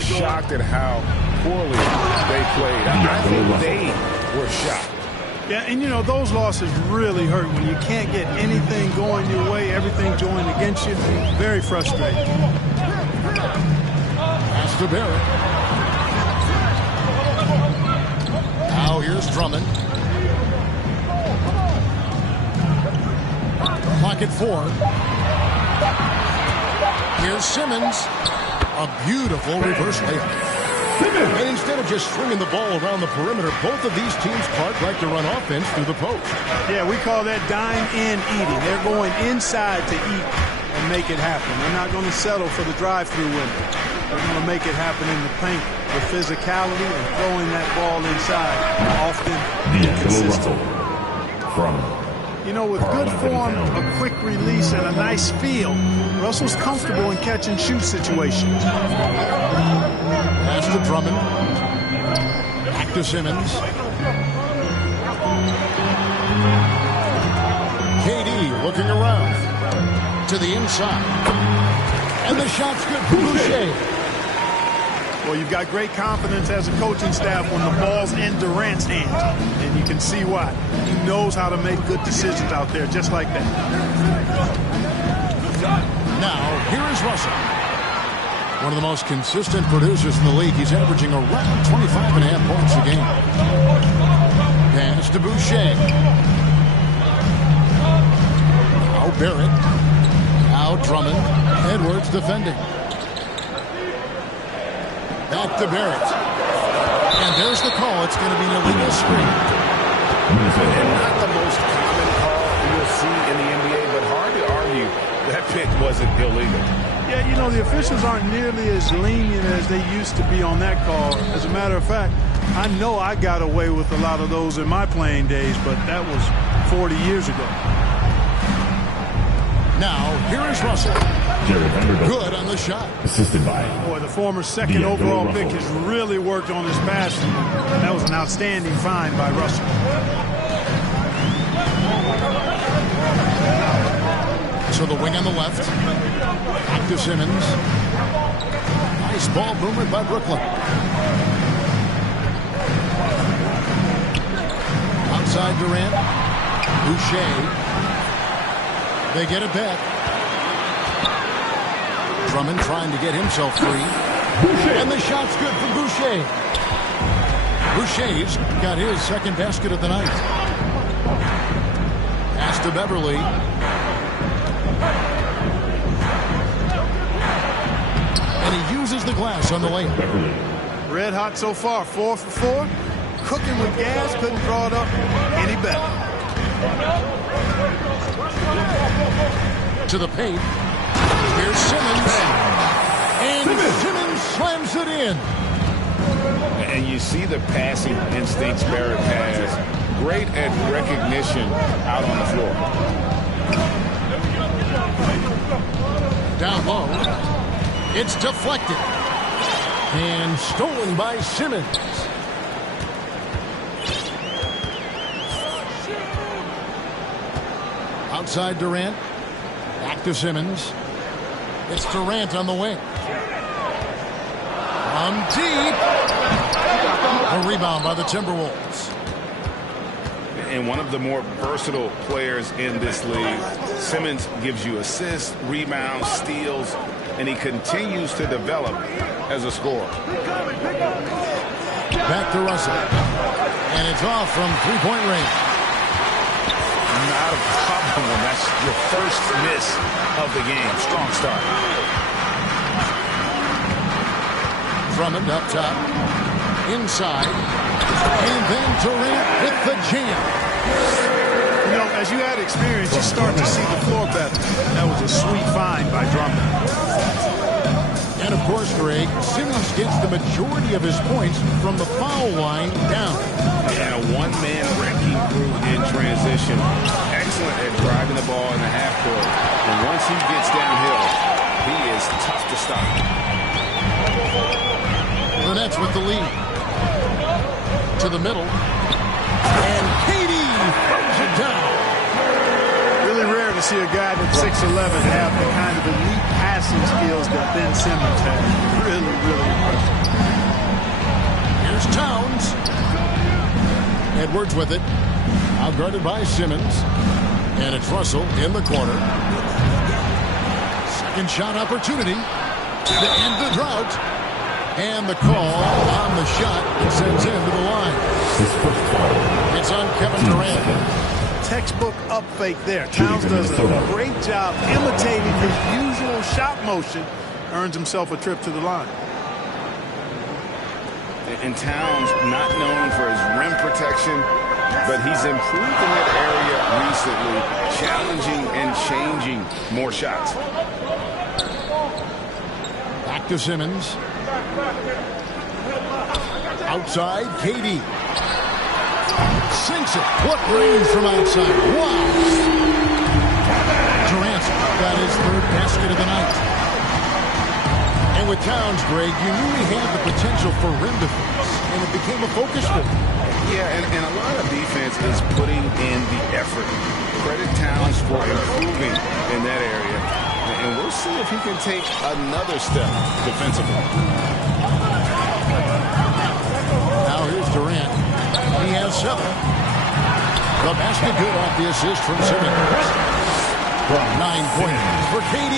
was shocked at how poorly they played. I think they were shocked. Yeah, and, you know, those losses really hurt when you can't get anything going your way, everything's going against you. Very frustrating. Pass to Barrett. Now here's Drummond. Clock at 4. Here's Simmons. A beautiful reverse layup. And instead of just swinging the ball around the perimeter, both of these teams, Clark, like to run offense through the post. Yeah, we call that dine-in eating. They're going inside to eat and make it happen. They're not going to settle for the drive-through window. They're going to make it happen in the paint with physicality and throwing that ball inside often and consistently. You know, with good form, a quick release, and a nice feel, Russell's comfortable in catch-and-shoot situations. Pass to Drummond. Back to Simmons. KD looking around. To the inside. And the shot's good for Boucher. Well, you've got great confidence as a coaching staff when the ball's in Durant's hands. And you can see why. He knows how to make good decisions out there just like that. Now, here is Russell. One of the most consistent producers in the league. He's averaging around 25.5 points a game. Pass to Boucher. Now Barrett. Now Drummond. Edwards defending. Back to Barrett. And there's the call. It's going to be an illegal screen. And not the most common call you'll see in the NBA, but hard to argue that pick wasn't illegal. Yeah, you know, the officials aren't nearly as lenient as they used to be on that call. As a matter of fact, I know I got away with a lot of those in my playing days, but that was 40 years ago. Now, here is Russell. Good on the shot. Assisted by. Boy, the former second overall pick has really worked on his passing. That was an outstanding find by Russell. So the wing on the left. Back to Simmons. Nice ball movement by Brooklyn. Outside Durant. Boucher. They get it back. Drummond trying to get himself free. Boucher. And the shot's good for Boucher. Boucher's got his second basket of the night. Pass to Beverly. And he uses the glass on the layup. Red hot so far, 4 for 4. Cooking with gas, couldn't draw it up any better. To the paint. Here's Simmons. And Simmons slams it in. And you see the passing instincts Barrett has. Great at recognition out on the floor. Down low. It's deflected. And stolen by Simmons. Outside Durant. Back to Simmons. It's Durant on the wing. From deep. A rebound by the Timberwolves. And one of the more versatile players in this league. Simmons gives you assists, rebounds, steals, and he continues to develop as a scorer. Back to Russell. And it's off from three-point range. Not a problem when that's your first miss of the game. Strong start. Drummond up top. Inside. And then Durant with the jam. You know, as you add experience, you start to see the floor better. That was a sweet find by Drummond. And of course, Greg, Simmons gets the majority of his points from the foul line down. And a one-man wrecking crew in transition. Excellent at driving the ball in the half court. And once he gets downhill, he is tough to stop. The Nets with the lead. To the middle. And KD throws it down. Really rare to see a guy that's 6'11" have the kind of elite passing skills that Ben Simmons has. Really, really impressive. Edwards with it. Out guarded by Simmons. And it's Russell in the corner. Second shot opportunity to end the drought. And the call on the shot sends him to the line. It's on Kevin Durant. Textbook up fake there. Towns does a great job imitating his usual shot motion. Earns himself a trip to the line. And Towns not known for his rim protection, but he's improved in that area recently, challenging and changing more shots. Back to Simmons. Outside, KD. Sinks it. What range from outside. Wow. Durant got his third basket of the night. And with Towns, Greg, you knew he had the potential for rim defense, and it became a focus for him. Yeah, and a lot of defense is putting in the effort. Credit Towns for improving in that area. And we'll see if he can take another step defensively. Now here's Durant. He has 7. The basket good off the assist from Simmons. 9 points for KD.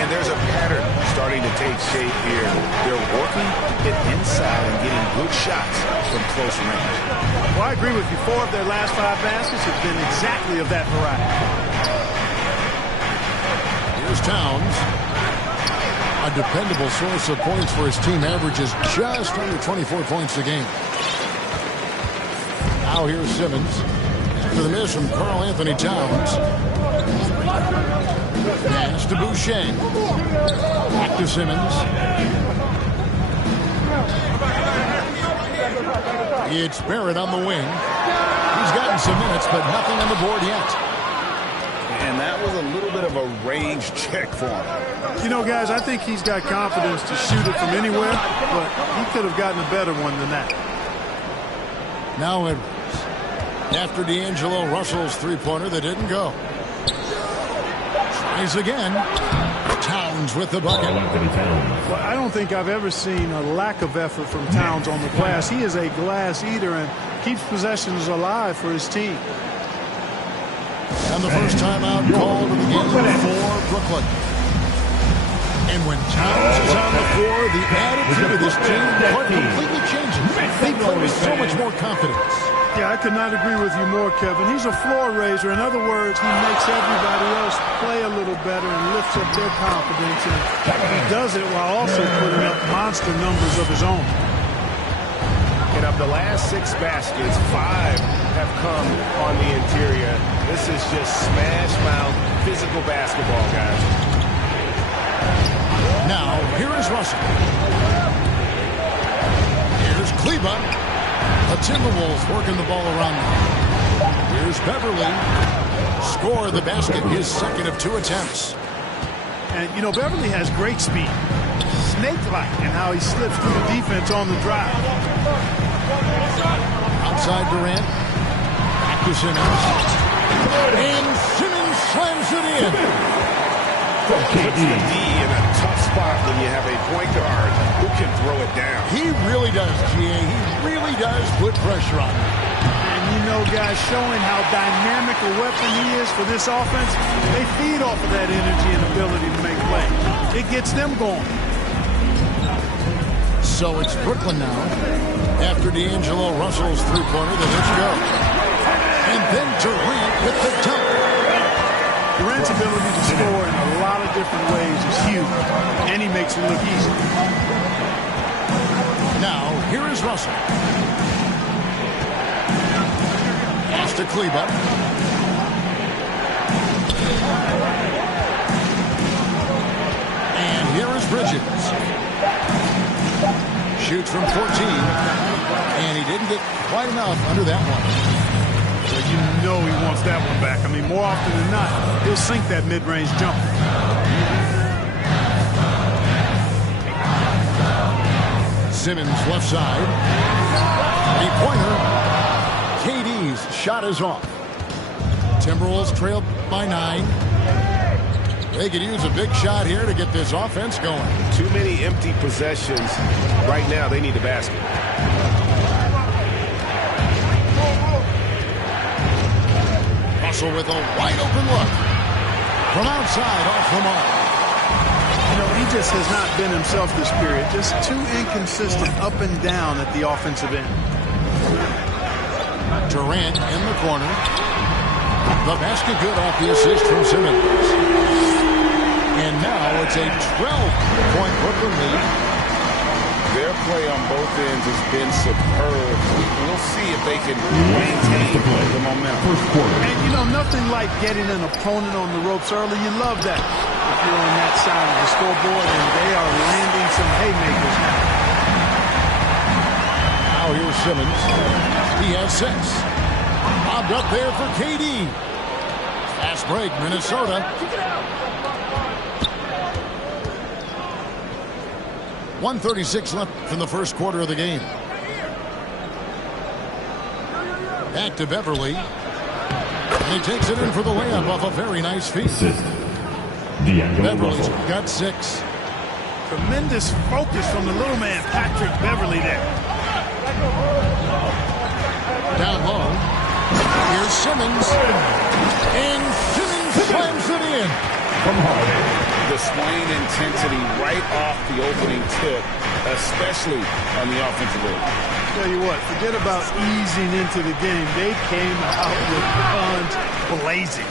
And there's a pattern starting to take shape here. They're working it inside and getting good shots from close range. Well, I agree with you. 4 of their last 5 baskets have been exactly of that variety. Here's Towns. A dependable source of points for his team, averages just under 24 points a game. Now here's Simmons. After the miss from Karl Anthony Towns. Pass to Boucher. Back to Simmons. It's Barrett on the wing. He's gotten some minutes, but nothing on the board yet. And that was a little bit of a range check for him. You know, guys, I think he's got confidence to shoot it from anywhere, but he could have gotten a better one than that. Now Edwards. After D'Angelo Russell's three-pointer that didn't go. Tries again. Towns with the bucket. Well, I don't think I've ever seen a lack of effort from Towns on the glass. He is a glass eater and keeps possessions alive for his team. And the first timeout called in the game for Brooklyn. And when Towns is on the floor, the attitude of this team completely changes. They play with so much more confidence. Yeah, I could not agree with you more, Kevin. He's a floor raiser. In other words, he makes everybody else play a little better and lifts up their confidence. And he does it while also putting up monster numbers of his own. And of the last 6 baskets, 5 have come on the interior. This is just smash mouth physical basketball, guys. Now, here is Russell. Here's Kleber. The Timberwolves working the ball around them. Here's Beverly. Score the basket, his second of 2 attempts. And, you know, Beverly has great speed. Snake-like in how he slips through the defense on the drive. Outside Durant. Back to Simmons. And Simmons slams it in. Puts the D in a tough spot when you have a point guard who can throw it down. He really does, GA. He really does put pressure on him. And you know, guys, showing how dynamic a weapon he is for this offense, they feed off of that energy and ability to make plays. It gets them going. So it's Brooklyn now. After D'Angelo Russell's three-pointer, the Knicks go. And then Durant with the dunk. Durant's ability to score in a lot of different ways is huge, and he makes it look easy. Now, here is Russell. Pass to Kleber. And here is Bridges. Shoots from 14, and he didn't get quite enough under that one. But you know he wants that one back. I mean, more often than not, he'll sink that mid-range jump. Simmons left side. Three-pointer. KD's shot is off. Timberwolves trailed by 9. They could use a big shot here to get this offense going. Too many empty possessions. Right now, they need a basket. Russell with a wide open look. From outside, off the mark. You know, he just has not been himself this period. Just too inconsistent up and down at the offensive end. Durant in the corner. The basket good off the assist from Simmons. And now it's a 12-point Brooklyn lead. Their play on both ends has been superb. We'll see if they can maintain the momentum. First quarter. And, you know, nothing like getting an opponent on the ropes early. You love that if you're on that side of the scoreboard, and they are landing some haymakers now. Now here's Simmons. He has 6. Bobbed up there for KD. Fast break, Minnesota. 1:36 left in the first quarter of the game. Back to Beverly. And he takes it in for the layup off a very nice feed. Beverly's got 6. Tremendous focus from the little man, Patrick Beverly, there. Down low. Here's Simmons. And Simmons slams it in. From Holiday. The swing intensity right off the opening tip, especially on the offensive end. Tell you what, forget about easing into the game. They came out with guns blazing.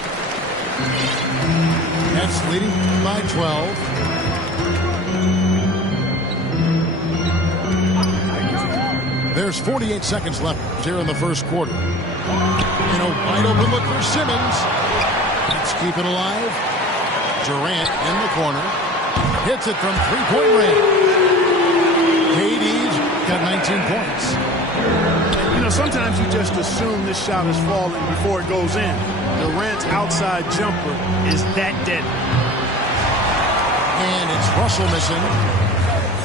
Nets leading by 12. There's 48 seconds left here in the first quarter. And a wide open look for Simmons. Let's keep it alive. Durant in the corner. Hits it from three-point range. KD's got 19 points. You know, sometimes you just assume this shot is falling before it goes in. Durant's outside jumper is that deadly. And it's Russell missing.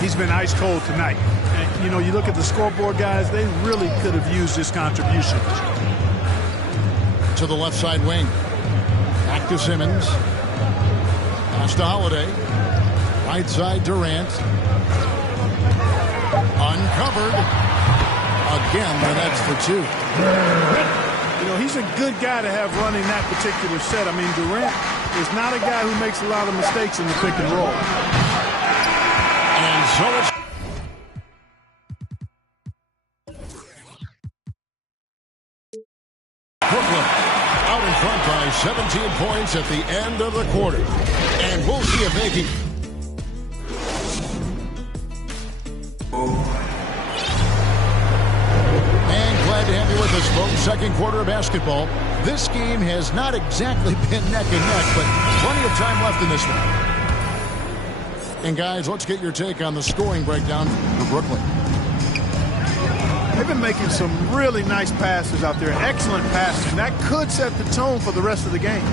He's been ice cold tonight. And, you know, you look at the scoreboard, guys, they really could have used his contribution. To the left side wing. Back to Simmons. Pass to Holiday. Right side Durant. Uncovered. Again, the Nets for 2. You know, he's a good guy to have running that particular set. I mean, Durant is not a guy who makes a lot of mistakes in the pick and roll. And so it's Brooklyn out in front by 17 points at the end of the quarter. And we'll see if they can. And glad to have you with us, folks. Second quarter of basketball. This game has not exactly been neck and neck, but plenty of time left in this one. And guys, let's get your take on the scoring breakdown for Brooklyn. They've been making some really nice passes out there. Excellent passing. That could set the tone for the rest of the game.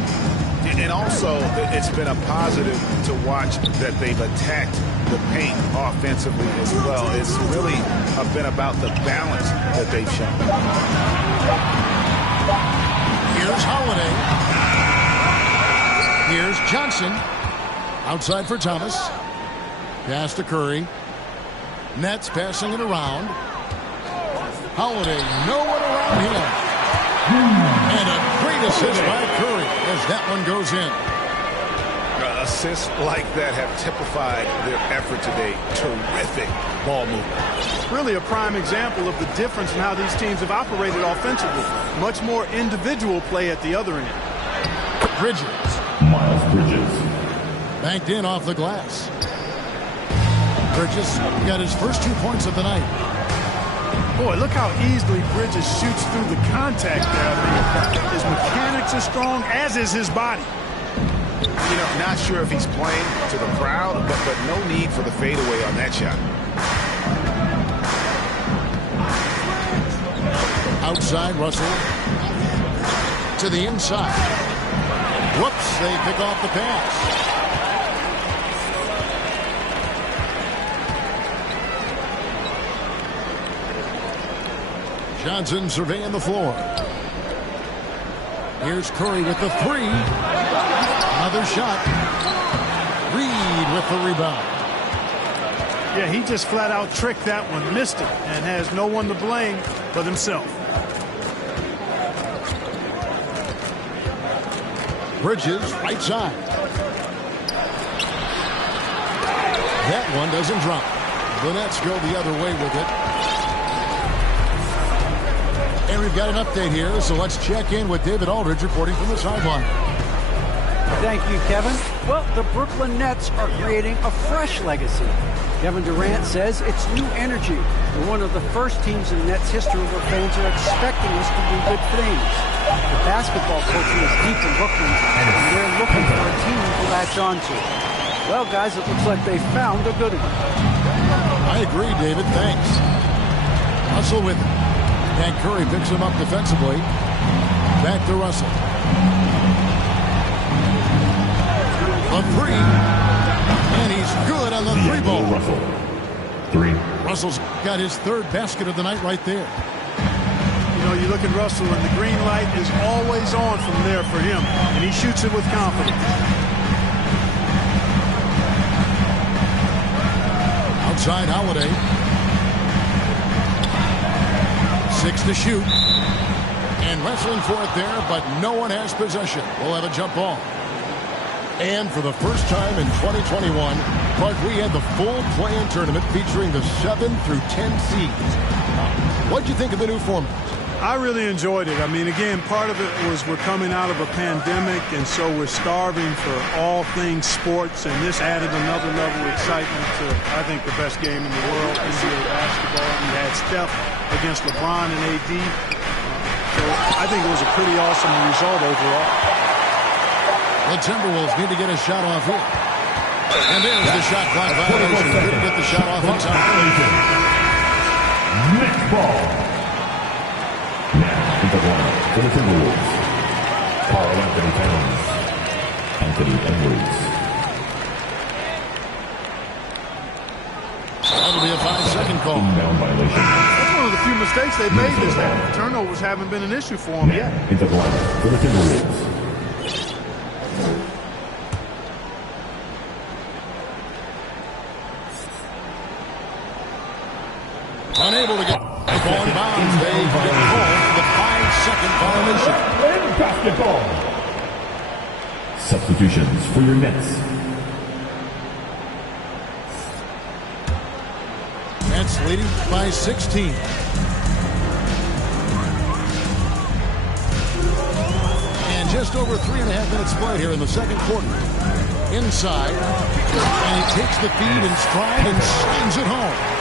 And also, it's been a positive to watch that they've attacked the paint offensively as well. It's really been about the balance that they've shown. Here's Holiday. Here's Johnson. Outside for Thomas. Pass to Curry. Nets passing it around. Holiday, no one around him. And a great assist by Curry as that one goes in. Assists like that have typified their effort today. Terrific ball movement. Really a prime example of the difference in how these teams have operated offensively. Much more individual play at the other end. Bridges. Miles Bridges. Banked in off the glass. Bridges got his first 2 points of the night. Boy, look how easily Bridges shoots through the contact there. I mean, his mechanics are strong, as is his body. You know, not sure if he's playing to the crowd, but no need for the fadeaway on that shot. Outside, Russell. To the inside. Whoops, they pick off the pass. Johnson surveying the floor. Here's Curry with the 3. Another shot. Reed with the rebound. Yeah, he just flat out tricked that one, missed it, and has no one to blame but himself. Bridges, right side. That one doesn't drop. The Nets go the other way with it. And we've got an update here, so let's check in with David Aldridge reporting from the sideline. Thank you, Kevin. Well, the Brooklyn Nets are creating a fresh legacy. Kevin Durant says it's new energy. We're one of the first teams in Nets history where fans are expecting us to do good things. The basketball culture is deep in Brooklyn, and they're looking for a team to latch onto. Well, guys, it looks like they found a good one. I agree, David. Thanks. Russell with it. And Curry picks him up defensively. Back to Russell. A three. And he's good on the three ball. Russell. Three. Russell's got his third basket of the night right there. You know, you look at Russell, and the green light is always on from there for him. And he shoots it with confidence. Outside Holiday. 6 to shoot. And wrestling for it there, but no one has possession. We'll have a jump ball. And for the first time in 2021, Clark, we had the full play-in tournament featuring the 7 through 10 seeds. What'd you think of the new format? I really enjoyed it. I mean, again, part of it was we're coming out of a pandemic, and so we're starving for all things sports, and this added another level of excitement to, I think, the best game in the world, NBA basketball. We had Steph against LeBron and AD. So I think it was a pretty awesome result overall. The Timberwolves need to get a shot off here. And there's the shot clock violation. Couldn't get the shot off in time. Next ball. Now into the line for the Timberwolves. Carl Anthony Towns. Anthony Edwards. That'll be a 5-second call. Inbound violation. That's one of the few mistakes they've made this game. Turnovers haven't been an issue for them yet. Into the line for the Timberwolves. Unable to get the ball in bounds. They get called for the 5-second violation. And basketball. Substitutions for your Nets. Nets leading by 16. And just over 3.5 minutes played here in the second quarter. Inside. And he takes the feed in stride and slings it home.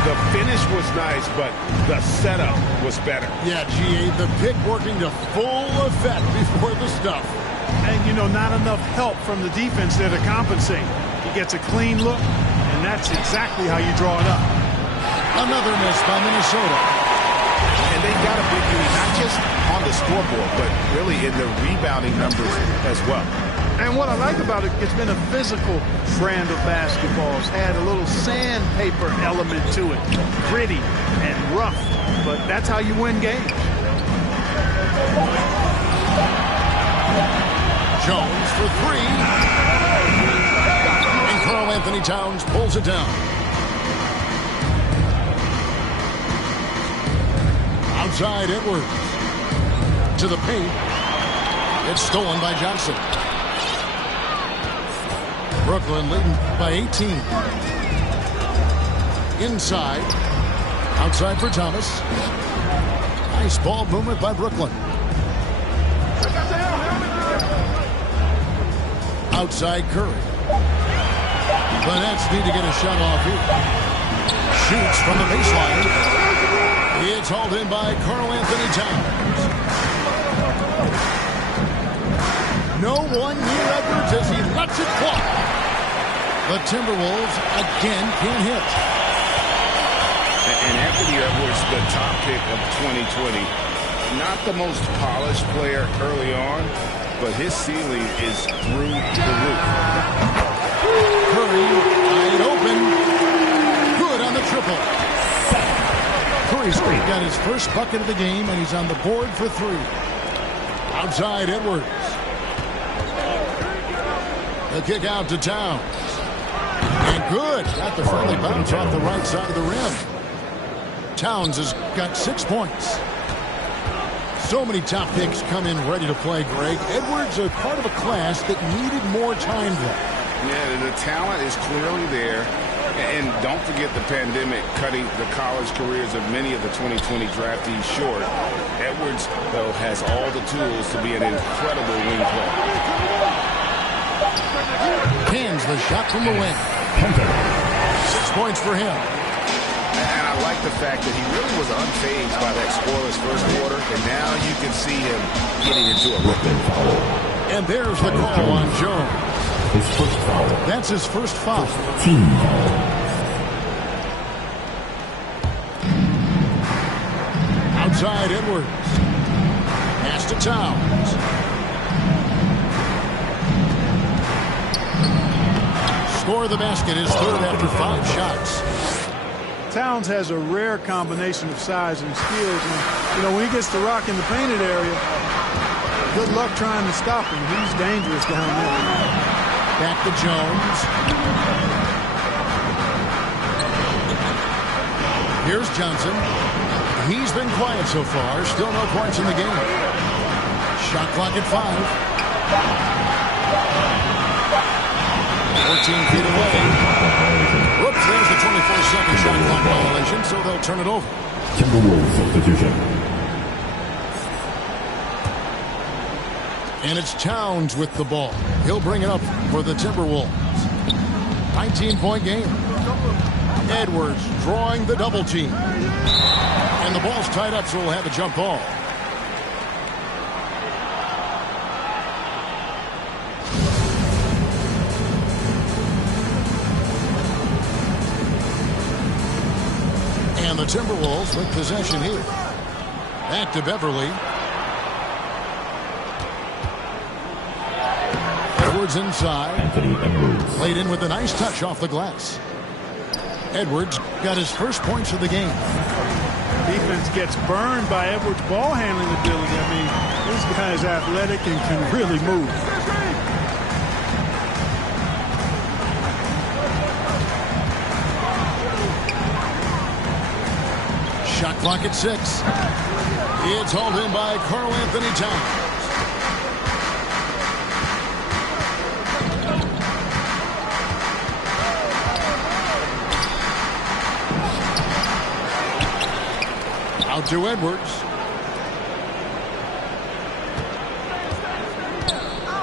The finish was nice, but the setup was better. Yeah, G.A., the pick working to full effect before the stuff. And, you know, not enough help from the defense there to compensate. He gets a clean look, and that's exactly how you draw it up. Another miss by Minnesota. And they got a big lead, not just on the scoreboard, but really in the rebounding numbers as well. And what I like about it, it's been a physical brand of basketball. It's had a little sandpaper element to it. Gritty and rough, but that's how you win games. Jones for three. And Karl Anthony Towns pulls it down. Outside Edwards. To the paint. It's stolen by Johnson. Brooklyn leading by 18. Inside. Outside for Thomas. Nice ball movement by Brooklyn. Outside Curry. The Nets need to get a shot off here. Shoots from the baseline. It's hauled in by Karl Anthony Towns. No one near Edwards as he lets it fly. The Timberwolves again can't hit. And Anthony Edwards, the top pick of 2020. Not the most polished player early on, but his ceiling is through the roof. Curry wide open. Good on the triple. Curry's got his first bucket of the game, and he's on the board for three. Outside Edwards. The kick out to Towns. And good. Got the friendly bounce off the right side of the rim. Towns has got 6 points. So many top picks come in ready to play, Greg. Edwards a part of a class that needed more time though. Yeah, the talent is clearly there. And don't forget the pandemic cutting the college careers of many of the 2020 draftees short. Edwards, though, has all the tools to be an incredible wing player. Cans the shot from the wing. 6 points for him. And I like the fact that he really was unfazed by that scoreless first quarter, and now you can see him getting into a rhythm. And there's the call on Jones. His first foul. That's his first foul. Team foul. Outside Edwards. Pass to Towns. Score the basket, his third after 5 shots. Towns has a rare combination of size and skills. And, when he gets to rock in the painted area, good luck trying to stop him. He's dangerous down there. Back to Jones. Here's Johnson. He's been quiet so far. Still no points in the game. Shot clock at 5. 14 feet away. Whoops, there's the 24-second shot clock violation, so they'll turn it over. Timberwolves substitution. And it's Towns with the ball. He'll bring it up for the Timberwolves. 19-point game. Edwards drawing the double team. And the ball's tied up, so we'll have a jump ball. And the Timberwolves with possession here. Back to Beverly. Edwards inside. Anthony Edwards. Played in with a nice touch off the glass. Edwards got his first points of the game. Defense gets burned by Edwards' ball handling ability. I mean, this guy is athletic and can really move. Shot clock at 6. It's hauled in by Karl Anthony Towns. Out to Edwards.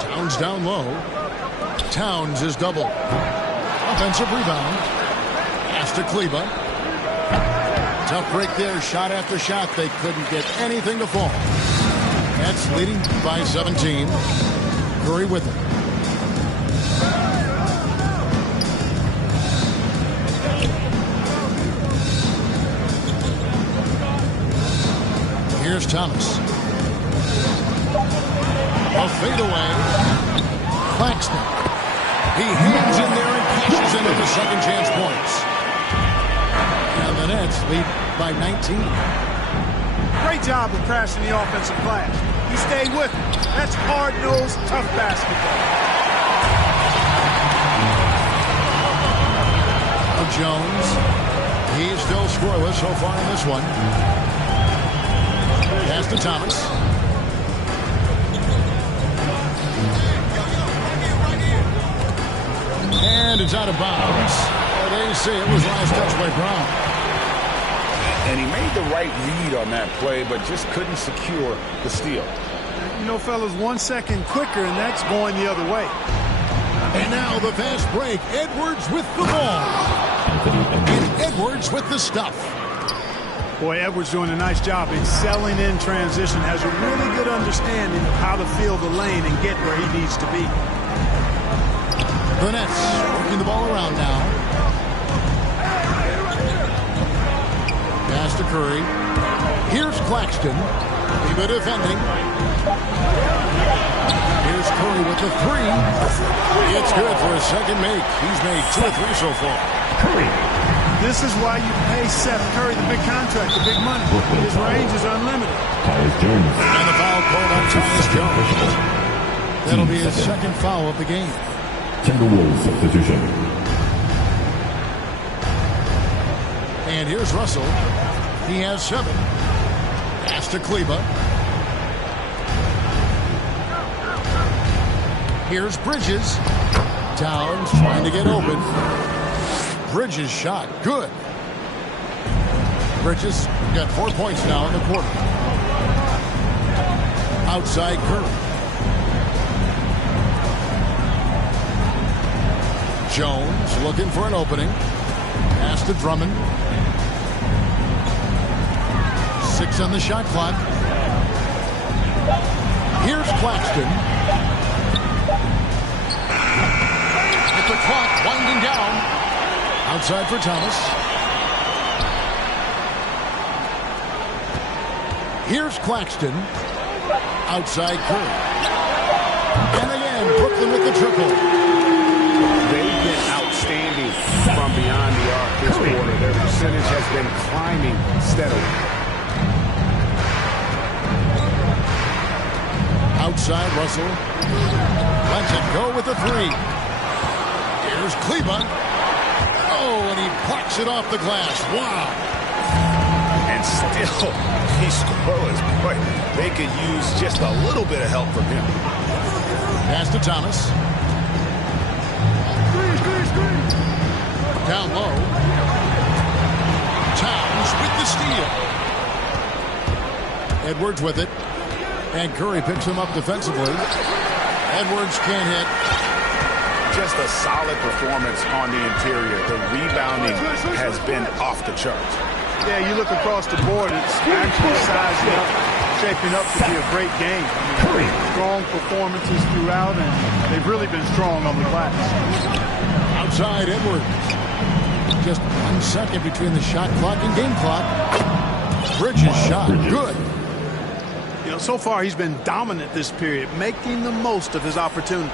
Towns down low. Towns is double. Offensive rebound. Pass to Kleba. Tough break there. Shot after shot. They couldn't get anything to fall. Nets leading by 17. Curry with it. Here's Thomas. A fadeaway. Claxton. He hangs in there and cashes into the second chance points. And the Nets lead by 19. Great job of crashing the offensive glass. He stayed with it. That's hard-nosed, tough basketball. Jones. He's still scoreless so far in this one. Pass to Thomas. And it's out of bounds. They say it was last touch by Brown. And he made the right read on that play, but just couldn't secure the steal. Fellas, 1 second quicker, and that's going the other way. And now the fast break. Edwards with the ball. And Edwards with the stuff. Boy, Edwards doing a nice job excelling in transition. Has a really good understanding of how to feel the lane and get where he needs to be. The Nets working the ball around now. Pass to Curry. Here's Claxton. Kleba defending. Here's Curry with the 3. It's good for a second make. He's made 2 or 3 so far. Curry. This is why you pay Seth Curry the big contract, the big money. His range is unlimited. Tyus Jones. And the foul called on Tyus Jones. That'll be his second foul of the game. Timberwolves substitution. And here's Russell. He has 7. Pass to Kleba. Here's Bridges. Towns trying to get open. Bridges shot. Good. Bridges got 4 points now in the quarter. Outside Curry. Jones looking for an opening. Pass to Drummond. 6 on the shot clock. Here's Claxton. At the clock winding down. Outside for Thomas. Here's Claxton. Outside Curry. And again, Brooklyn with the triple. They've been outstanding from beyond the arc this quarter. Their percentage has been climbing steadily. Outside Russell. Lets it go with the 3. Here's Kleba. Oh, and he plucks it off the glass. Wow. And still, he's scoreless. Boy, they could use just a little bit of help from him. Pass to Thomas. Down low. Towns with the steal. Edwards with it. And Curry picks him up defensively. Edwards can't hit. Just a solid performance on the interior. The rebounding has been off the charts. Yeah, you look across the board, it's actually sizing up, shaping up to be a great game. I mean, strong performances throughout, and they've really been strong on the glass. Outside Edwards. Just 1 second between the shot clock and game clock. Bridges shot. Good. You know, so far he's been dominant this period, making the most of his opportunities.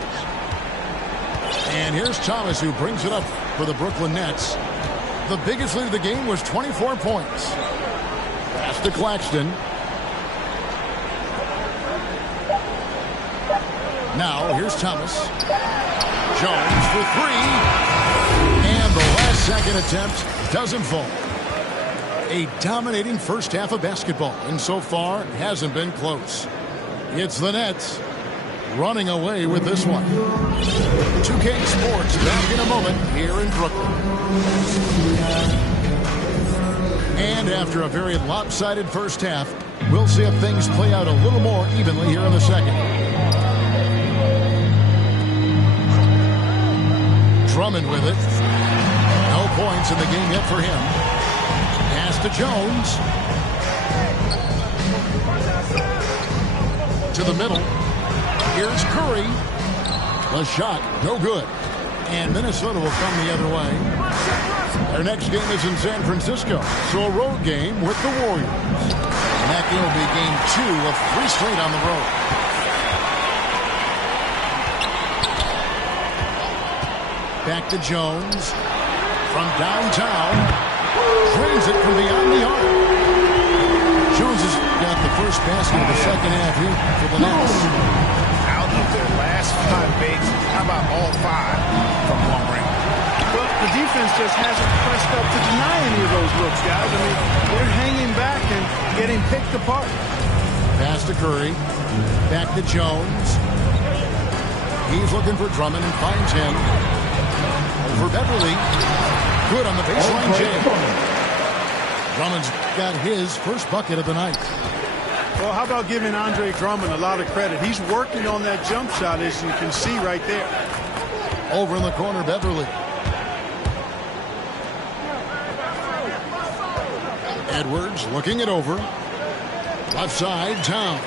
And here's Thomas, who brings it up for the Brooklyn Nets. The biggest lead of the game was 24 points. Pass to Claxton. Now, here's Thomas. Jones for 3. And the last second attempt doesn't fall. A dominating first half of basketball, and so far it hasn't been close. It's the Nets running away with this one. 2K Sports back in a moment here in Brooklyn. And after a very lopsided first half, we'll see if things play out a little more evenly here in the second. Drummond with it. No points in the game yet for him. Pass to Jones. To the middle. Here's Curry. The shot, no good. And Minnesota will come the other way. Their next game is in San Francisco, so a road game with the Warriors. And that game will be game 2 of 3 straight on the road. Back to Jones. From downtown. Drains it from beyond the arc. Jones has got the first basket of the second half here for the Nets. Out of their last 5 makes, how about all 5 from long range? Well, the defense just hasn't pressed up to deny any of those looks, guys. I mean, they're hanging back and getting picked apart. Pass to Curry. Back to Jones. He's looking for Drummond and finds him. Over Beverly. Good on the baseline jam. Drummond's got his first bucket of the night. Well, how about giving Andre Drummond a lot of credit? He's working on that jump shot, as you can see right there. Over in the corner, Beverly. Edwards looking it over. Left side, Towns.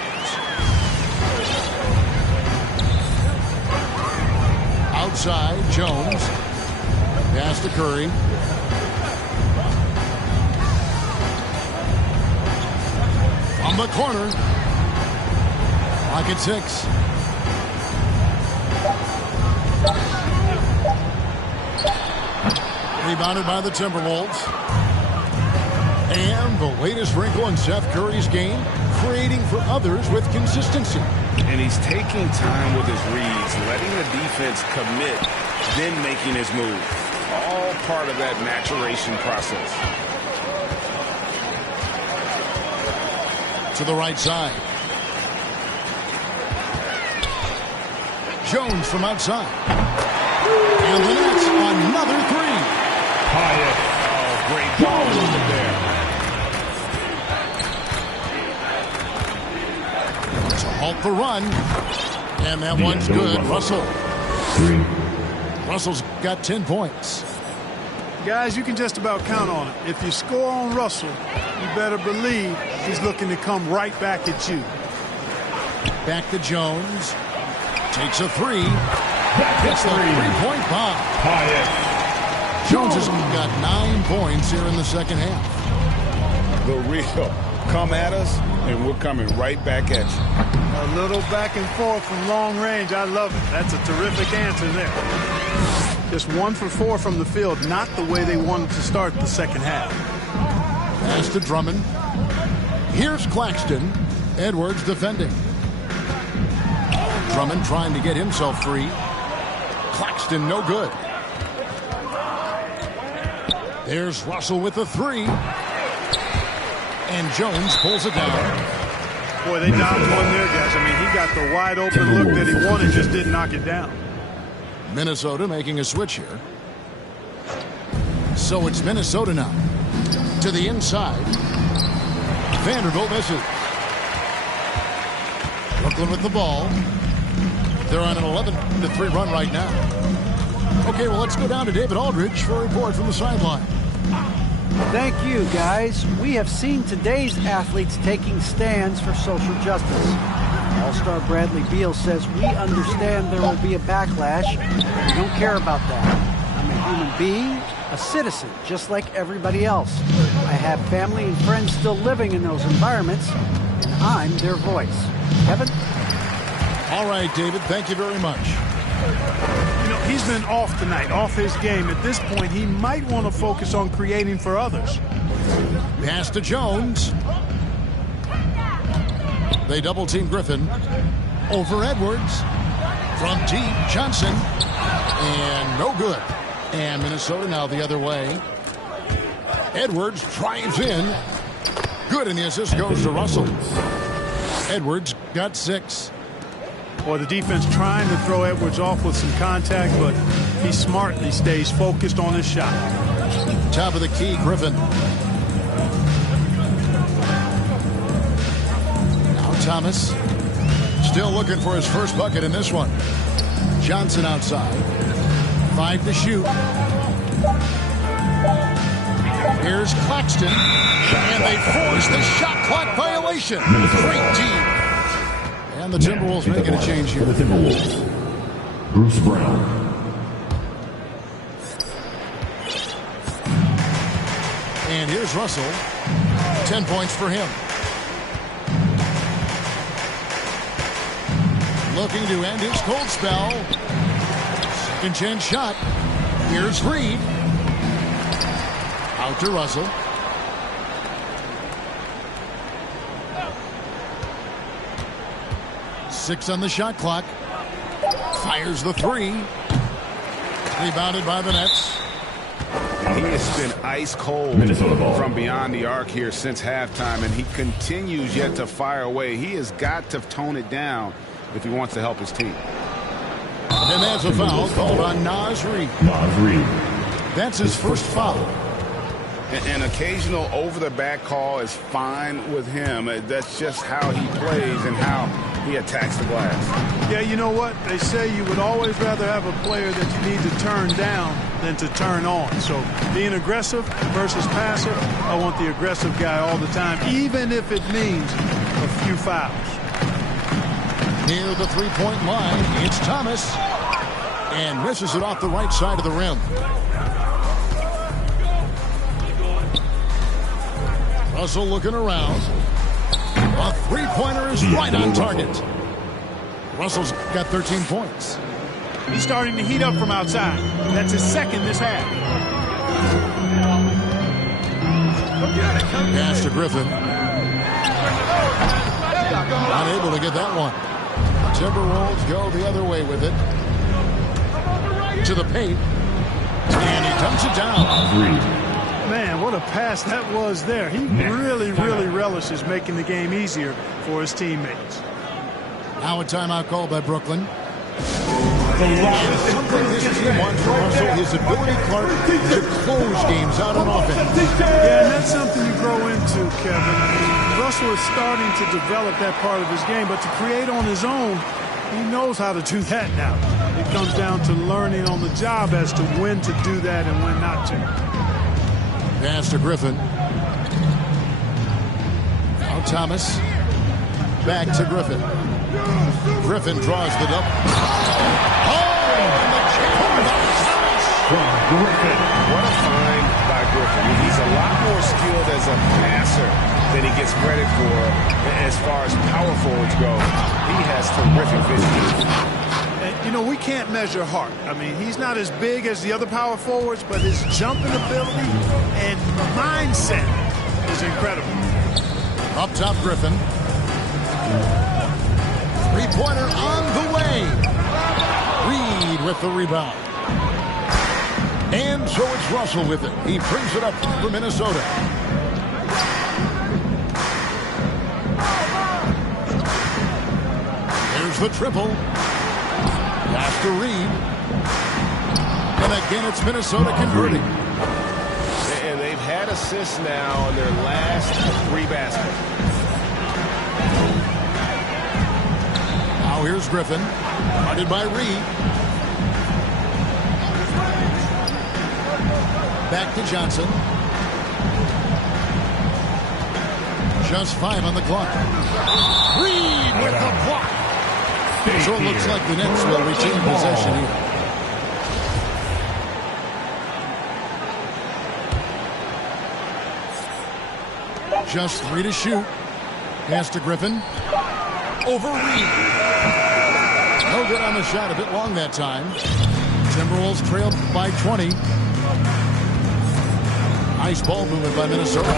Outside, Jones. Pass to Curry. From the corner. Clock at 6. Rebounded by the Timberwolves. And the latest wrinkle in Seth Curry's game, creating for others with consistency. And he's taking time with his reads, letting the defense commit, then making his move. All part of that maturation process. To the right side. Jones from outside. And the Nets another three. Hyatt. Oh, great ball movement there. To halt the run. And that one's good. Russell. Russell's got 10 points. Guys, you can just about count on it. If you score on Russell, you better believe he's looking to come right back at you. Back to Jones. Takes a three. Hits the three-point bomb. Jones has got 9 points here in the second half. The real come at us, and we're coming right back at you. A little back and forth from long range. I love it. That's a terrific answer there. Just 1 for 4 from the field, not the way they wanted to start the second half. Pass to Drummond. Here's Claxton. Edwards defending. Drummond trying to get himself free. Claxton no good. There's Russell with the three. And Jones pulls it down. Boy, they dodged one there, guys. I mean, he got the wide open look that he wanted, just didn't knock it down. Minnesota making a switch here. So it's Minnesota now. To the inside. Vanderbilt misses. Brooklyn with the ball. They're on an 11-3 run right now. Okay, well, let's go down to David Aldridge for a report from the sideline. Thank you, guys. We have seen today's athletes taking stands for social justice. All-star Bradley Beal says, we understand there will be a backlash. We don't care about that. I'm a human being, a citizen, just like everybody else. I have family and friends still living in those environments, and I'm their voice. Kevin? All right, David, thank you very much. You know, he's been off tonight, off his game. At this point, he might want to focus on creating for others. Pass to Jones. They double-team Griffin. Over Edwards. From deep, Johnson. And no good. And Minnesota now the other way. Edwards drives in. Good, and the assist goes to Russell. Edwards got 6. Boy, the defense trying to throw Edwards off with some contact, but he smartly stays focused on his shot. Top of the key, Griffin. Now Thomas. Still looking for his first bucket in this one. Johnson outside. 5 to shoot. Here's Claxton. And they force the shot clock violation. Great team. And the Timberwolves making a change here. For the Timberwolves, Bruce Brown. And here's Russell. 10 points for him. Looking to end his cold spell. Second chance shot. Here's Reed. Out to Russell. Six on the shot clock. Fires the three. Rebounded by the Nets. He has been ice cold from beyond the arc here since halftime, and he continues yet to fire away. He has got to tone it down if he wants to help his team. And that's a foul called on Naz Reid. That's his first foul. An occasional over-the-back call is fine with him. That's just how he plays and how he attacks the glass. Yeah, you know what? They say you would always rather have a player that you need to turn down than to turn on. So being aggressive versus passive, I want the aggressive guy all the time, even if it means a few fouls. Near the three-point line, it's Thomas. And misses it off the right side of the rim. Russell looking around. A three-pointer is right on target. Russell's got 13 points. He's starting to heat up from outside. That's his second this half. Pass to Griffin. Unable to get that one. Timberwolves go the other way with it. To the paint. And he dumps it down. Man, what a pass that was there. He really relishes making the game easier for his teammates. Now a timeout called by Brooklyn. Something this team wants from Russell, his ability, Clark, to close games out on offense. Yeah, and that's something you grow into, Kevin. I mean, Russell is starting to develop that part of his game, but to create on his own, he knows how to do that now. It comes down to learning on the job as to when to do that and when not to. Pass to Griffin. Now Thomas. Back to Griffin. Griffin draws the double. What a find by Griffin. He's a lot more skilled as a passer than he gets credit for as far as power forwards go. He has terrific vision. And, you know, we can't measure heart. I mean, he's not as big as the other power forwards, but his jumping ability and mindset is incredible. Up top, Griffin. Three-pointer on the way. Reed with the rebound. And so it's Russell with it. He brings it up for Minnesota. There's the triple. Pass to Reed. And again, it's Minnesota converting. And they've had assists now on their last 3 baskets. Now here's Griffin. Guarded by Reed. Back to Johnson. Just 5 on the clock. Reed with the block. So it looks like the Nets will retain possession here. Just 3 to shoot. Pass to Griffin. Over Reed. No good on the shot. A bit long that time. Timberwolves trail by 20. Nice ball movement by Minnesota.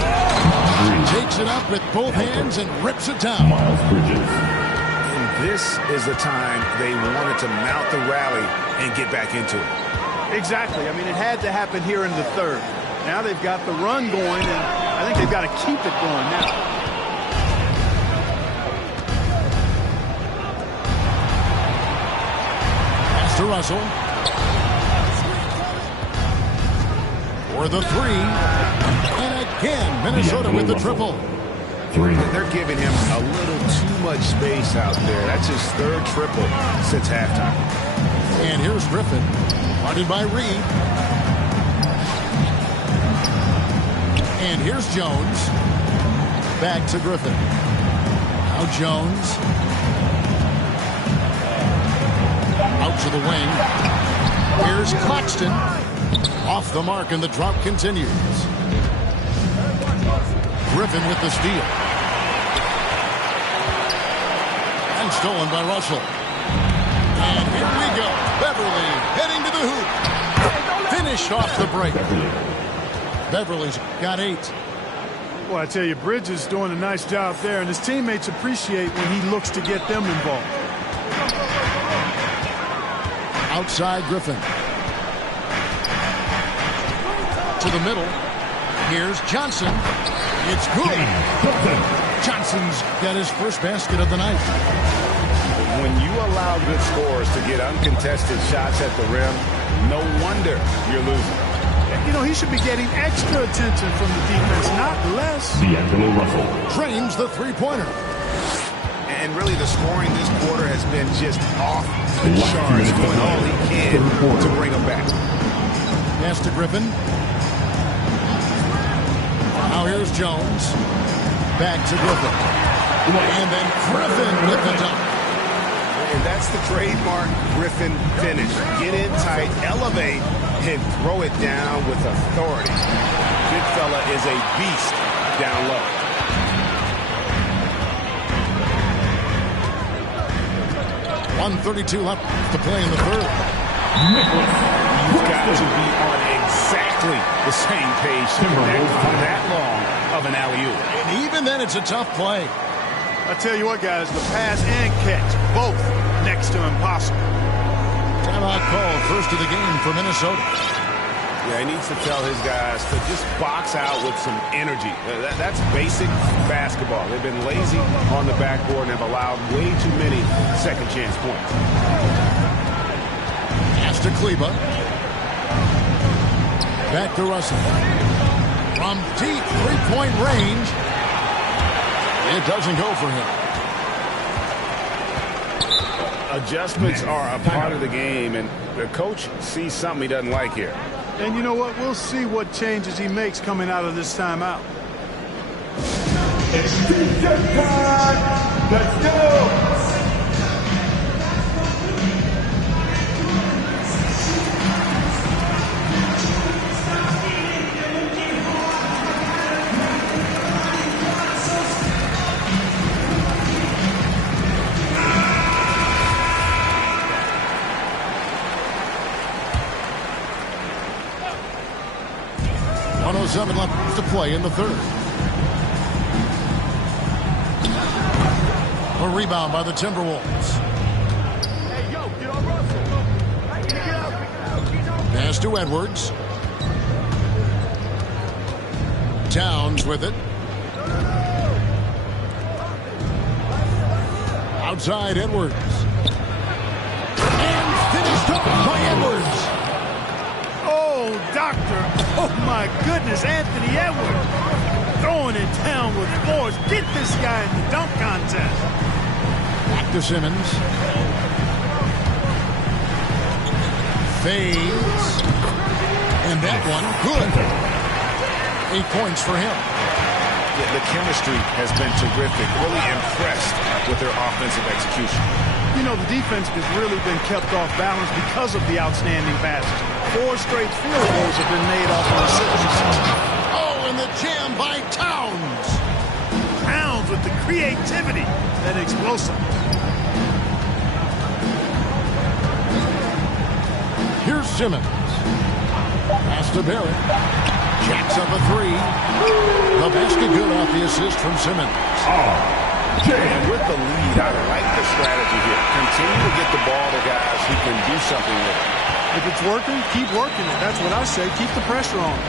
Takes it up with both hands and rips it down. Miles Bridges. And this is the time they wanted to mount the rally and get back into it. Exactly. I mean, it had to happen here in the third. Now they've got the run going, and I think they've got to keep it going now. Pass to Russell. For the 3. And again, Minnesota with the triple. 3. They're giving him a little too much space out there. That's his 3rd triple since halftime. And here's Griffin. Guarded by Reed. And here's Jones. Back to Griffin. Now Jones. Out to the wing. Here's Claxton. Off the mark, and the drop continues. Griffin with the steal. And stolen by Russell. And here we go. Beverly heading to the hoop. Finished off the break. Beverly's got 8. Well, I tell you, Bridges doing a nice job there, and his teammates appreciate when he looks to get them involved. Outside Griffin. To the middle. Here's Johnson. It's good. Johnson's got his first basket of the night. When you allow good scorers to get uncontested shots at the rim, no wonder you're losing. You know, he should be getting extra attention from the defense, not less. D'Angelo Russell. Drains the three-pointer. And really the scoring this quarter has been just off the charts, doing all he can to bring them back. Pass to Griffin. Now here's Jones. Back to Griffin. And then Griffin with the dunk. And that's the trademark Griffin finish. Get in tight, elevate, and throw it down with authority. Big fella is a beast down low. .132 left to play in the third. You've got to be on exactly the same page to connect on that long of an alley-oop. And even then, it's a tough play. I tell you what, guys, the pass and catch, both next to impossible. Timeout call, first of the game for Minnesota. Yeah, he needs to tell his guys to just box out with some energy. That's basic basketball. They've been lazy on the backboard and have allowed way too many second chance points. Pass to Kleba. Back to Russell. From deep three-point range. It doesn't go for him. Adjustments are a part of the game, and the coach sees something he doesn't like here. And you know what? We'll see what changes he makes coming out of this timeout. Extension time. Let's go. Left to play in the third. A rebound by the Timberwolves. Hey, yo, get on Russell. Pass to Edwards. Towns with it. Outside Edwards. And finished up by Edwards. Oh, doctor. Oh, my goodness, Anthony Edwards throwing it down with force. Get this guy in the dunk contest. Back to Simmons. Fades. And that one, good. 8 points for him. The chemistry has been terrific. Really impressed with their offensive execution. You know, the defense has really been kept off balance because of the outstanding passes. 4 straight field goals have been made off of receptions. Oh, and the jam by Towns. Towns with the creativity and explosive. Here's Simmons. Pass to Barrett. Jacks up a 3. The basket good off the assist from Simmons. And with the lead, I like the strategy here. Continue to get the ball to guys who can do something with it. If it's working, keep working it. That's what I say. Keep the pressure on.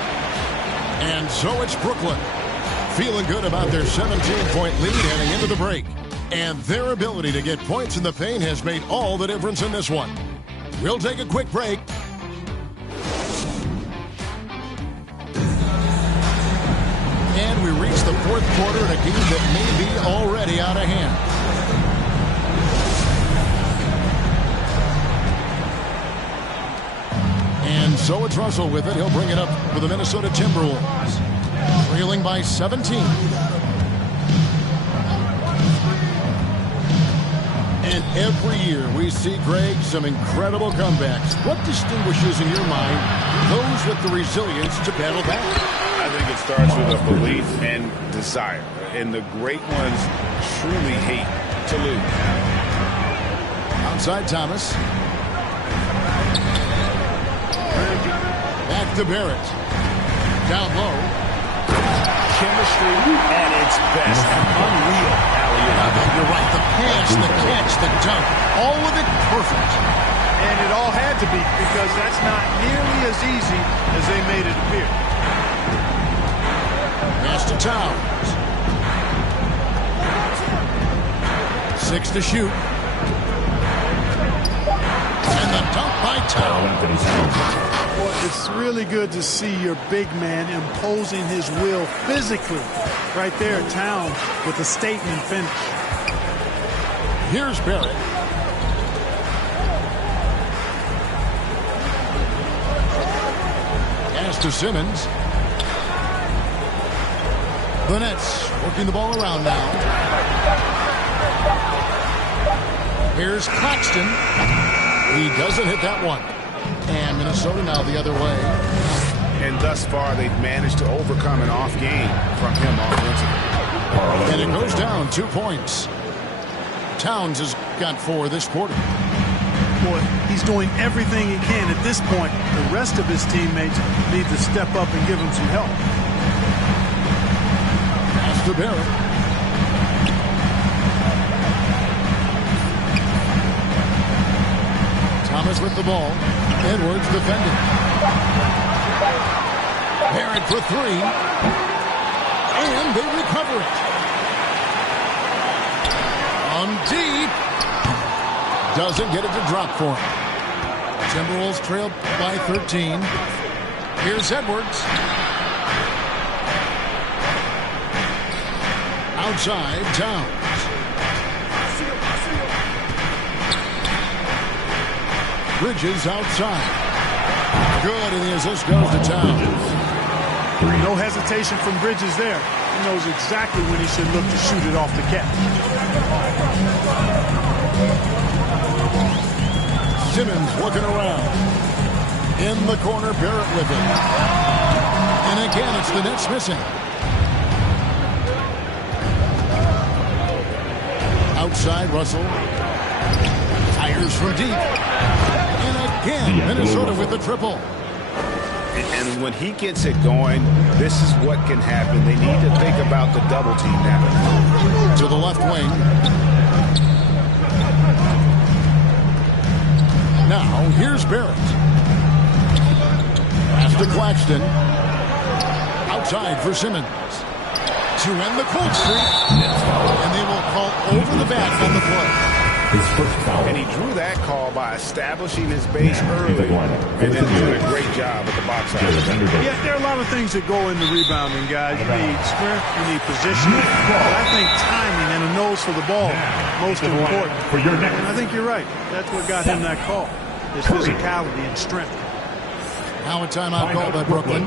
And so it's Brooklyn. Feeling good about their 17-point lead heading into the break. And their ability to get points in the paint has made all the difference in this one. We'll take a quick break. And we reach the fourth quarter in a game that may be already out of hand. And so it's Russell with it. He'll bring it up for the Minnesota Timberwolves. Trailing by 17. And every year we see, Greg, some incredible comebacks. What distinguishes in your mind those with the resilience to battle back? I think it starts with a belief and desire. And the great ones truly hate to lose. Outside Thomas. Back to Barrett. Down low. Chemistry at its best. Unreal. You're right. The pass, the catch, the dunk. All of it perfect. And it all had to be, because that's not nearly as easy as they made it appear. Pass to Towns. 6 to shoot. And the dunk by Towns. Well, it's really good to see your big man imposing his will physically. Right there, Towns with a statement finish. Here's Barrett. Pass to Simmons. The Nets working the ball around now. Here's Claxton. He doesn't hit that one. And Minnesota now the other way. And thus far, they've managed to overcome an off game from him offensively. And it goes down 2 points. Towns has got 4 this quarter. Boy, he's doing everything he can at this point. The rest of his teammates need to step up and give him some help. Pass to Barrett. Thomas with the ball. Edwards defending. Barrett for 3. And they recover it. On deep. Doesn't get it to drop for him. Timberwolves trailed by 13. Here's Edwards. Outside, Towns. Bridges outside. Good, and the assist goes to Towns. No hesitation from Bridges there. He knows exactly when he should look to shoot it off the catch. Simmons looking around. In the corner, Barrett with it. And again, it's the Nets missing. Outside, Russell. Fires from deep. And again, Minnesota with the triple. And when he gets it going, this is what can happen. They need to think about the double team now. To the left wing. Now, here's Barrett. Pass to Claxton. Outside for Simmons. To end the cold streak. And they will call over the back on the play. His first foul. And he drew that call by establishing his base early and then doing a great job at the box out. Yeah, there are a lot of things that go into rebounding, guys. You need strength, you need positioning, but I think timing and a nose for the ball most important. And I think you're right. That's what got him that call, his physicality and strength. Now a timeout call by Brooklyn.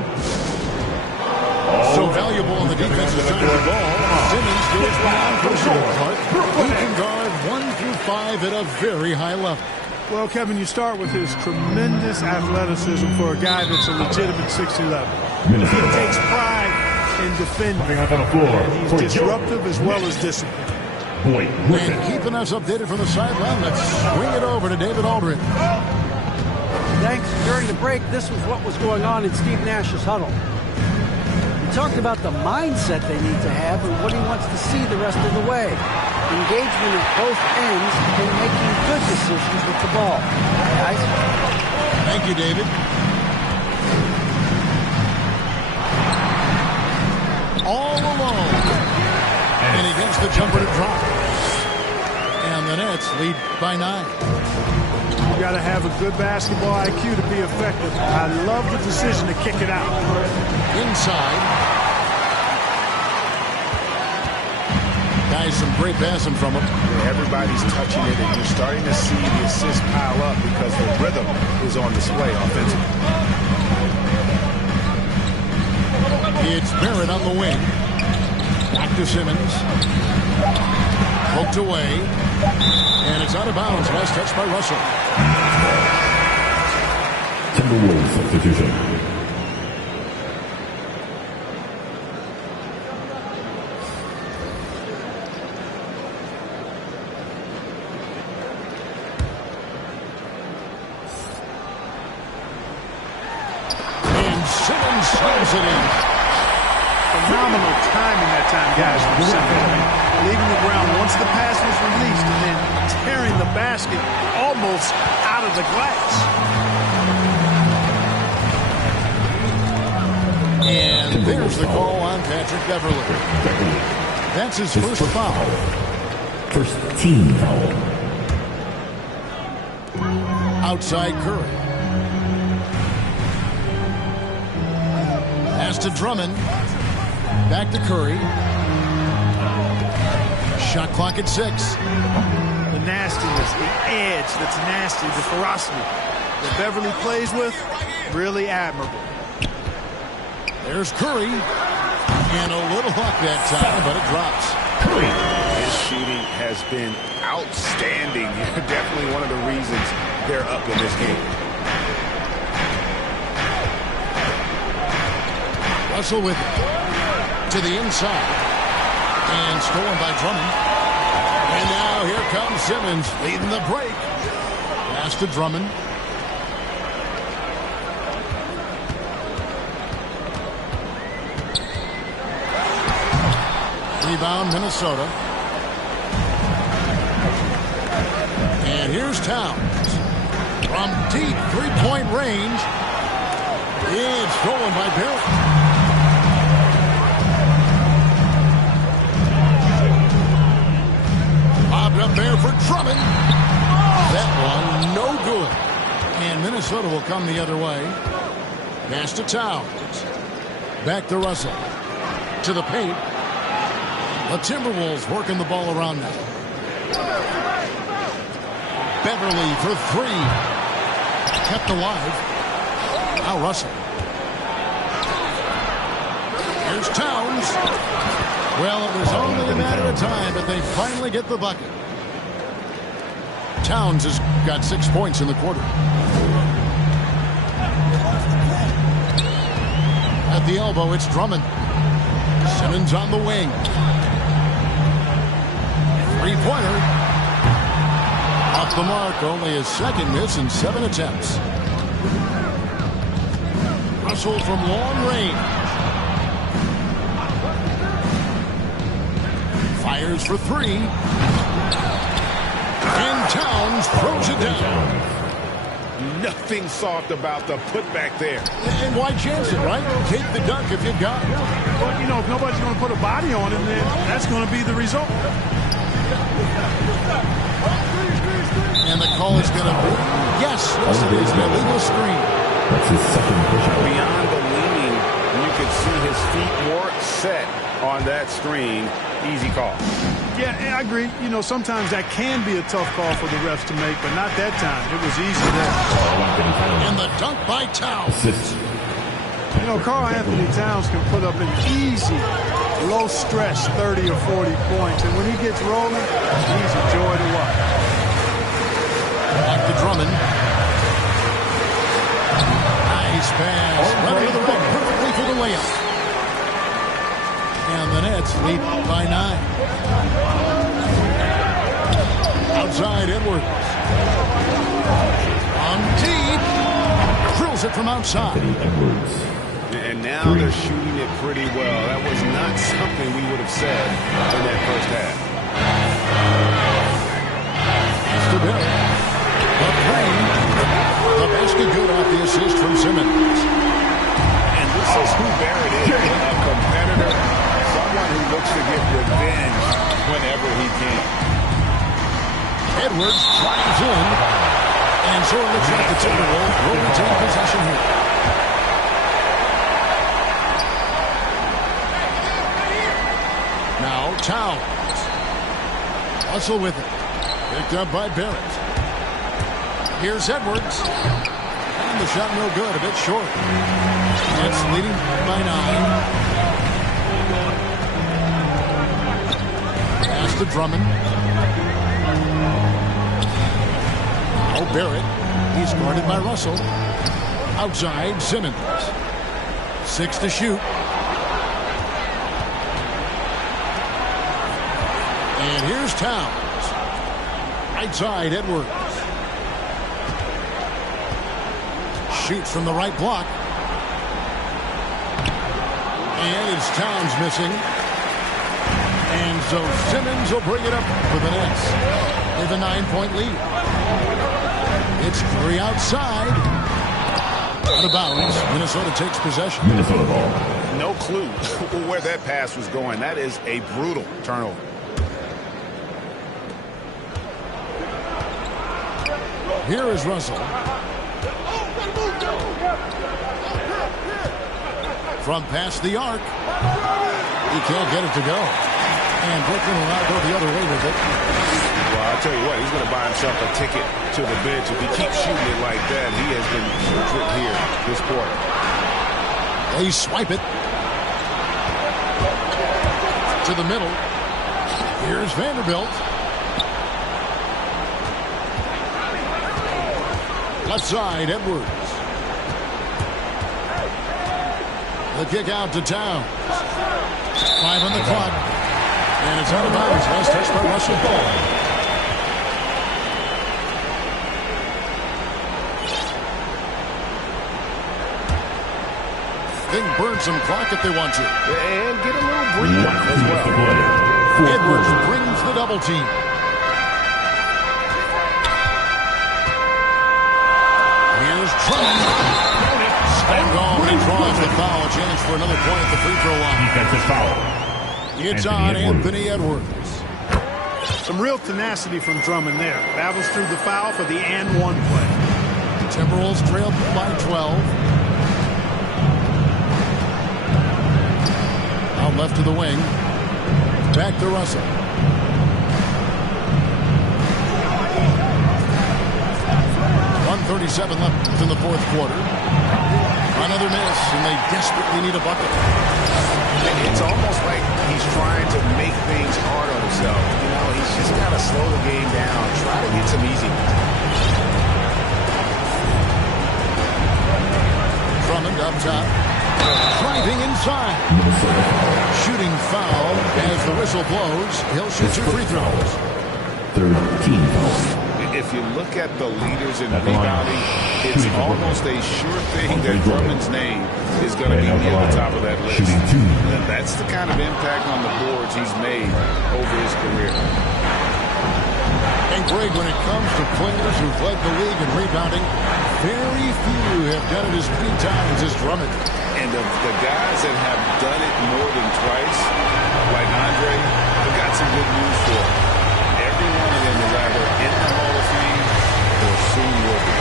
So valuable on the defensive side of the ball. Simmons goes beyond personal part. He can guard 1 through 5 at a very high level. Well, Kevin, you start with his tremendous athleticism for a guy that's a legitimate 6'11". He takes pride in defending. And he's disruptive as well as disciplined. And keeping us updated from the sideline, let's swing it over to David Aldridge. Thanks. During the break, this was what was going on in Steve Nash's huddle. He talked about the mindset they need to have and what he wants to see the rest of the way. Engagement at both ends and making good decisions with the ball. Guys? Thank you, David. All alone. And he gets the jumper to drop. And the Nets lead by 9. You got to have a good basketball IQ to be effective. I love the decision to kick it out. Inside. Guys, some great passing from him. Everybody's touching it, and you're starting to see the assists pile up because the rhythm is on display offensively. It's Barrett on the wing. Back to Simmons. Poked away. And it's out of bounds. Last touch by Russell. Timberwolves substitution. And Simmons slams it in. Phenomenal timing that time, guys, from Simmons. Leaving the ground once the pass was released and then tearing the basket almost out of the glass. And there's the call on Patrick Beverley. That's his first foul. First team foul. Outside Curry. Pass to Drummond. Back to Curry. Shot clock at 6. The nastiness, the edge that's nasty, the ferocity that Beverly plays with, really admirable. There's Curry. And a little luck that time, but it drops. Curry. His shooting has been outstanding. Definitely one of the reasons they're up in this game. Russell with it. To the inside. And stolen by Drummond. And now here comes Simmons leading the break. Pass to Drummond. Rebound Minnesota. And here's Towns. From deep three-point range. It's stolen by Barrett. Up there for Drummond. That one no good. And Minnesota will come the other way. Pass to Towns. Back to Russell. To the paint. The Timberwolves working the ball around now. Beverly for three. Kept alive. Now Russell. Here's Towns. Well, it was only a matter of time, but they finally get the bucket. Towns has got 6 points in the quarter. At the elbow, it's Drummond. Simmons on the wing. Three-pointer. Off the mark, only his second miss in 7 attempts. Russell from long range. Fires for three. And Towns throws it down. Nothing soft about the putback there. And why chance it, right? Take the dunk if you've got it. Well, you know, if nobody's going to put a body on him, then that's going to be the result. And the call is going to be, yes, it is an illegal screen. That's his second push-out. Beyond the leaning, you could see his feet more set on that screen. Easy call. Yeah, I agree. You know, sometimes that can be a tough call for the refs to make, but not that time. It was easy there. And the dunk by Towns. Assist. You know, Karl Anthony Towns can put up an easy, low-stress 30 or 40 points, and when he gets rolling, he's a joy to watch. Back to Drummond. Nice pass. Right over the rim, perfectly for the layup. And the Nets lead by 9. Outside, Edwards. On deep. Drills it from outside. Edwards. And now they're shooting it pretty well. That was not something we would have said in that first half. To Bill. The three. The basket good off the assist from Simmons. And this is who Barrett is, a competitor, someone who looks to get revenge whenever he can. Edwards drives in. And so it looks like the Timberwolves will retain possession here. Now Towns. Russell with it. Picked up by Barrett. Here's Edwards. And the shot no good, a bit short. Nets leading by 9. Pass to Drummond. Now Barrett. He's guarded by Russell. Outside, Simmons. 6 to shoot. And here's Towns. Right side, Edwards. Shoots from the right block. And it's Towns missing. And so Simmons will bring it up for the Nets with a 9-point lead. It's Curry outside. Out of bounds. Minnesota takes possession. Minnesota ball. No clue where that pass was going. That is a brutal turnover. Here is Russell. From past the arc. He can't get it to go. And Brooklyn will now go the other way with it. Well, I'll tell you what, he's going to buy himself a ticket to the bench. If he keeps shooting it like that, he has been putrid here this quarter. They swipe it. To the middle. Here's Vanderbilt. Left side, Edwards. The kick out to Towns. 5 on the clock. And it's out of bounds. Last touch by Russell. They can burn some clock if they want to. And get a little breather as well. Edwards brings the double team. Here's Drummond. And gone and draws the foul. Chance for another point at the free throw line. Defensive foul. It's on Anthony Edwards. Some real tenacity from Drummond there. Battles through the foul for the and one play. Timberwolves trail by 12. Out left to the wing. Back to Russell. .137 left in the fourth quarter. Another miss, and they desperately need a bucket. It's almost like he's trying to make things hard on himself. You know, he's just got to slow the game down, try to get some easy ones. Drummond up top. Driving inside. Shooting foul as the whistle blows. He'll shoot 2 free throws. Third team foul. If you look at the leaders in rebounding, it's almost a sure thing that Drummond's name is going to be near the top of that list. And that's the kind of impact on the boards he's made over his career. And Greg, when it comes to players who've led the league in rebounding, very few have done it as many times as Drummond. And the guys that have done it more than twice, like Andre, have got some good news for him. Every one of them is either in the Hall of Fame or soon will be.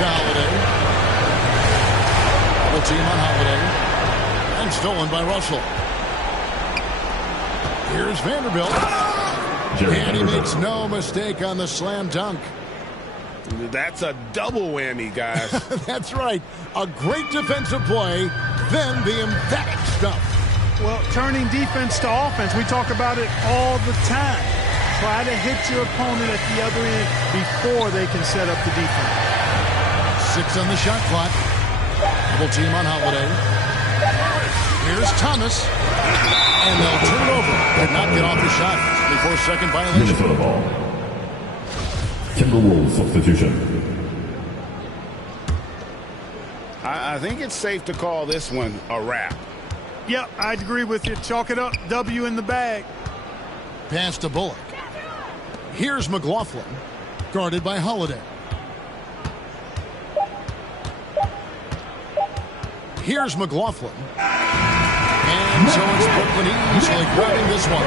Holiday. Double team on Holiday. And stolen by Russell. Here's Vanderbilt. And he makes no mistake on the slam dunk. That's a double whammy, guys. That's right. A great defensive play, then the emphatic stuff. Well, turning defense to offense, we talk about it all the time. Try to hit your opponent at the other end before they can set up the defense. 6 on the shot clock. Double team on Holiday. Here's Thomas. And they'll turn it over. Did not get off the shot. 24-second violation. Minnesota ball. Timberwolves substitution. I think it's safe to call this one a wrap. Yep, I'd agree with you. Chalk it up. W in the bag. Pass to Bullock. Here's McLaughlin. Guarded by Holiday. Here's McLaughlin. And so it's Brooklyn easily grabbing this one.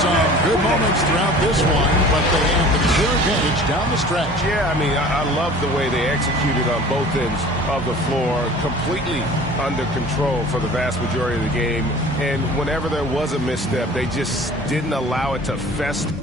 Some good moments throughout this one, but they have the clear advantage down the stretch. Yeah, I mean, I love the way they executed on both ends of the floor. Completely under control for the vast majority of the game. And whenever there was a misstep, they just didn't allow it to fester.